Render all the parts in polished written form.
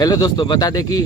Hello दोस्तों, बता दें कि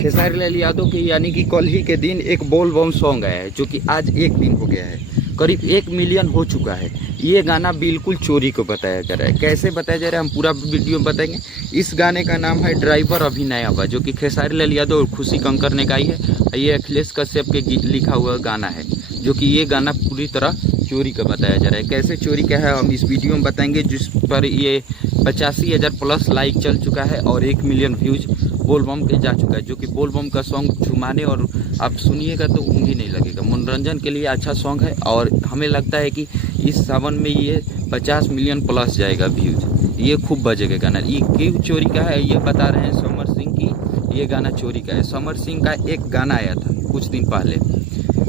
खेसारी लाल यादव के यानी कि कल ही के दिन एक बोल बम सॉन्ग आया है जो कि आज एक दिन हो गया है, करीब 1 मिलियन हो चुका है। ये गाना बिल्कुल चोरी को बताया जा रहा है। कैसे बताया जा रहा है हम पूरा वीडियो में बताएंगे। इस गाने का नाम है ड्राइवर अभी नया बा, जो कि खेसारी लाल यादव और खुशी कंकर ने गाई है। ये अखिलेश कश्यप के लिखा हुआ गाना है, जो कि ये गाना पूरी तरह चोरी का बताया जा रहा है। कैसे चोरी का है हम इस वीडियो में बताएंगे, जिस पर ये 85,000 प्लस लाइक चल चुका है और 1 मिलियन व्यूज बोल बम के जा चुका है। जो कि बोल बम का सॉन्ग झुमाने और आप सुनिएगा तो ऊँघ ही नहीं लगेगा। मनोरंजन के लिए अच्छा सॉन्ग है और हमें लगता है कि इस सावन में ये 50 मिलियन प्लस जाएगा व्यूज। ये खूब बजेगा गाना। ये क्यों चोरी का है ये बता रहे हैं समर सिंह की। ये गाना चोरी का है। समर सिंह का एक गाना आया था कुछ दिन पहले,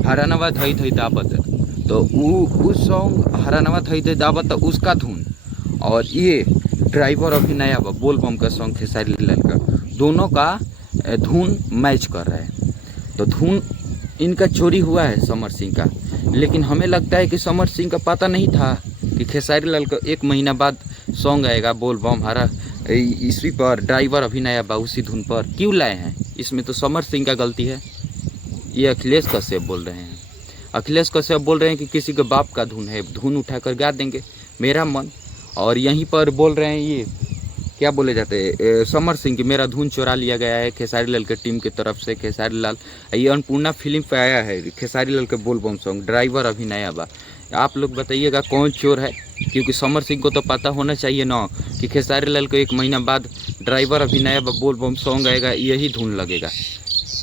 हरानवा थई थई दावत, तो उस सॉन्ग हरानवा थई थई दावत उसका धुन और ये ड्राइवर अभी नया बोल बम का सॉन्ग खेसारी लाल का, दोनों का धुन मैच कर रहा है। तो धुन इनका चोरी हुआ है समर सिंह का। लेकिन हमें लगता है कि समर सिंह का पता नहीं था कि खेसारी लाल का 1 महीना बाद सॉन्ग आएगा बोल बम हरा इसी पर ड्राइवर अभी नया बा उसी धुन पर। क्यों लाए हैं? इसमें तो समर सिंह का गलती है। ये अखिलेश कश्यप बोल रहे हैं। अखिलेश कश्यप बोल रहे हैं कि किसी के बाप का धुन है, धुन उठाकर गा देंगे मेरा मन। और यहीं पर बोल रहे हैं ये क्या बोले जाते हैं समर सिंह की मेरा धुन चुरा लिया गया है खेसारी लाल के टीम की तरफ से। खेसारी लाल ये अन्नपूर्णा फिल्म पे आया है खेसारी लाल के बोल बम सॉन्ग ड्राइवर अभी नया बा। आप लोग बताइएगा कौन चोर है? क्योंकि समर सिंह को तो पता होना चाहिए ना कि खेसारी लाल को 1 महीना बाद ड्राइवर अभी नया बा बोल बम सॉन्ग आएगा, यही धुन लगेगा।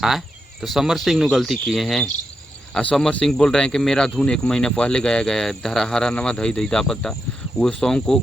हाँ, तो समर सिंह ने गलती किए हैं। और समर सिंह बोल रहे हैं कि मेरा धुन 1 महीना पहले गाया गया है, हरानवा धई धई दापता, वो सॉन्ग को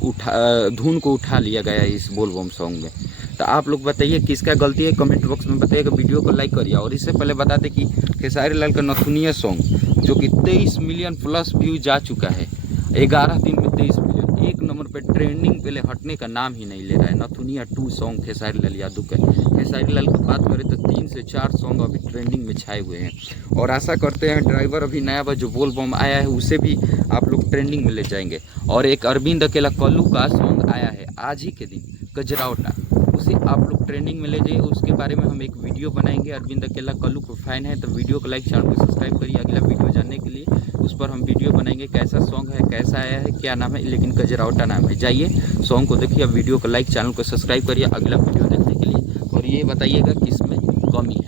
धुन को उठा लिया गया है इस बोल बम सॉन्ग में। तो आप लोग बताइए किसका गलती है, कमेंट बॉक्स में बताइएगा। वीडियो को लाइक करिए। और इससे पहले बता दें कि खेसारी लाल का नथुनिया सॉन्ग जो कि 23 मिलियन प्लस व्यू जा चुका है 11 दिन में 23 मिलियन, 1 नंबर पे ट्रेंडिंग पहले हटने का नाम ही नहीं ले रहा है। नथुनिया 2 सॉन्ग खेसारी लाल यादव का। खेसारी लाल की बात करें तो 3 से 4 सॉन्ग अभी ट्रेंडिंग में छाए हुए हैं। और आशा करते हैं ड्राइवर अभी नया बा जो बोल बम आया है उसे भी आप लोग ट्रेंडिंग में ले जाएंगे। और एक अरविंद अकेला कल्लू का सॉन्ग आया है आज ही के दिन, गजरावटा, उसे आप लोग ट्रेंडिंग में ले जाइए। उसके बारे में हम एक वीडियो बनाएंगे। अरविंद अकेला कल्लू को फैन है तो वीडियो को लाइक, चैनल को सब्सक्राइब करिए। अगला वीडियो जानने के लिए उस पर हम वीडियो बनाएंगे, कैसा सॉन्ग है, कैसा आया है, क्या नाम है, लेकिन गजरावटा नाम है। जाइए सॉन्ग को देखिए, वीडियो को लाइक, चैनल को सब्सक्राइब करिए अगला वीडियो देखने के लिए। और ये बताइएगा कि इसमें कमी है।